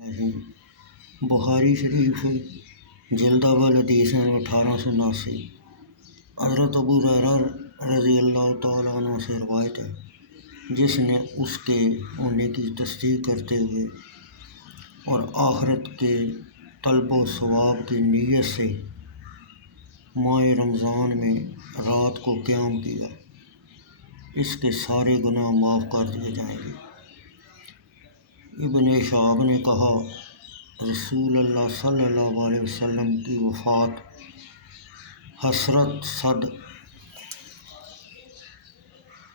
بخاری شریف جلد اول حدیث نمبر 1879۔ حضرت ابو ہریرہ رضی اللہ تعالیٰ عنہ سے روایت ہے، جس نے اس کے ہونے کی تصدیق کرتے ہوئے اور آخرت کے طلب و ثواب کی نیت سے ماہ رمضان میں رات کو قیام کیا، اس کے سارے گناہ معاف کر دیے جائیں گے۔ ابن شہاب نے کہا، رسول اللہ صلی اللہ علیہ وسلم کی وفات حسرت 100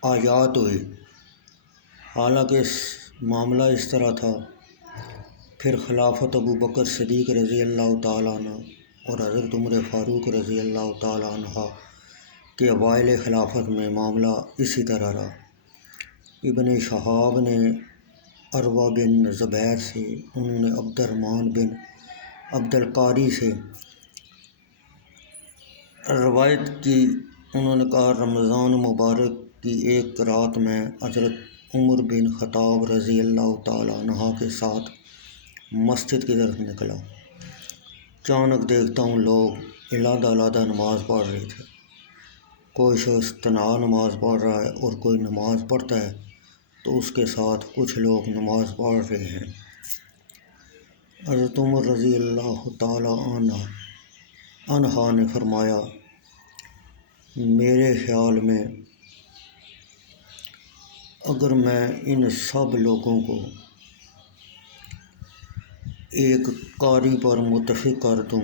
آیات ہوئی۔ حالانکہ معاملہ اس طرح تھا، پھر خلافت ابو بکر صدیق رضی اللہ تعالیٰ عنہ اور حضرت عمر فاروق رضی اللہ تعالیٰ عنہ کے اوائل خلافت میں معاملہ اسی طرح رہا۔ ابن شہاب نے عروہ بن زبیر سے، انہوں نے عبد الرحمن بن عبد القاری سے روایت کی، انہوں نے کہا، رمضان مبارک کی ایک رات میں حضرت عمر بن خطاب رضی اللہ تعالیٰ عنہ کے ساتھ مسجد کی طرف نکلا۔ اچانک دیکھتا ہوں لوگ علیحدہ علیحدہ نماز پڑھ رہے تھے، کوئی شخص تنہا نماز پڑھ رہا ہے اور کوئی نماز پڑھتا ہے تو اس کے ساتھ کچھ لوگ نماز پڑھ رہے ہیں۔ حضرت عمر رضی اللہ تعالیٰ عنہ نے فرمایا، میرے خیال میں اگر میں ان سب لوگوں کو ایک قاری پر متفق کر دوں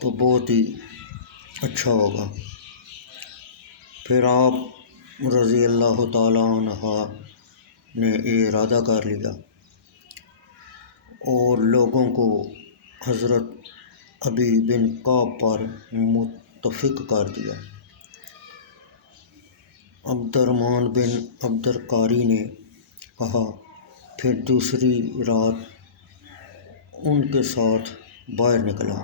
تو بہت ہی اچھا ہوگا۔ پھر آپ رضی اللہ تعالیٰ عنہ نے ارادہ کر لیا اور لوگوں کو حضرت ابی بن کعب پر متفق کر دیا۔ عبد الرحمن بن عبد القاری نے کہا، پھر دوسری رات ان کے ساتھ باہر نکلا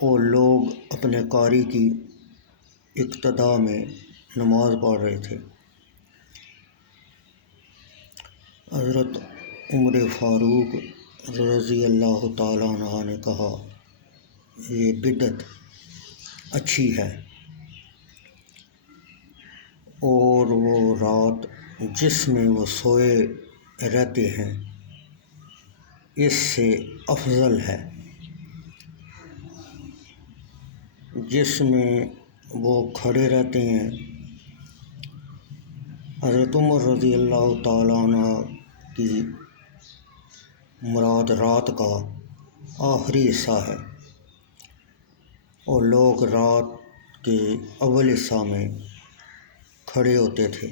اور لوگ اپنے قاری کی اقتداء میں نماز پڑھ رہے تھے۔ حضرت عمر فاروق رضی اللہ تعالیٰ عنہ نے کہا، یہ بدعت اچھی ہے، اور وہ رات جس میں وہ سوئے رہتے ہیں اس سے افضل ہے جس میں وہ کھڑے رہتے ہیں۔ حضرت عمر رضی اللہ تعالیٰ عنہ کی مراد رات کا آخری حصہ ہے، اور لوگ رات کے اول حصہ میں کھڑے ہوتے تھے۔